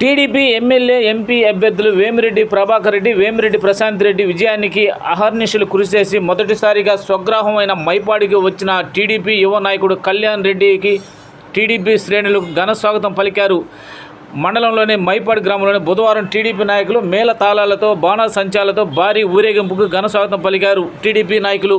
TDP MLA MP అభ్యర్థులు వేమిరెడ్డి ప్రభాకర్ రెడ్డి, వేమిరెడ్డి ప్రశాంత్ రెడ్డి విజయానికి అహర్నిశలు కృషి చేసి మొదటిసారిగా స్వగ్రాహమైన మైపాడికి వచ్చిన టీడీపీ యువ నాయకుడు కళ్యాణ్ రెడ్డికి టీడీపీ శ్రేణులు ఘన స్వాగతం పలికారు. మండలంలోని మైపాడి గ్రామంలోని బుధవారం టీడీపీ నాయకులు మేళ తాళాలతో బాణాసంచాలతో భారీ ఊరేగింపుకు ఘన స్వాగతం పలికారు. టీడీపీ నాయకులు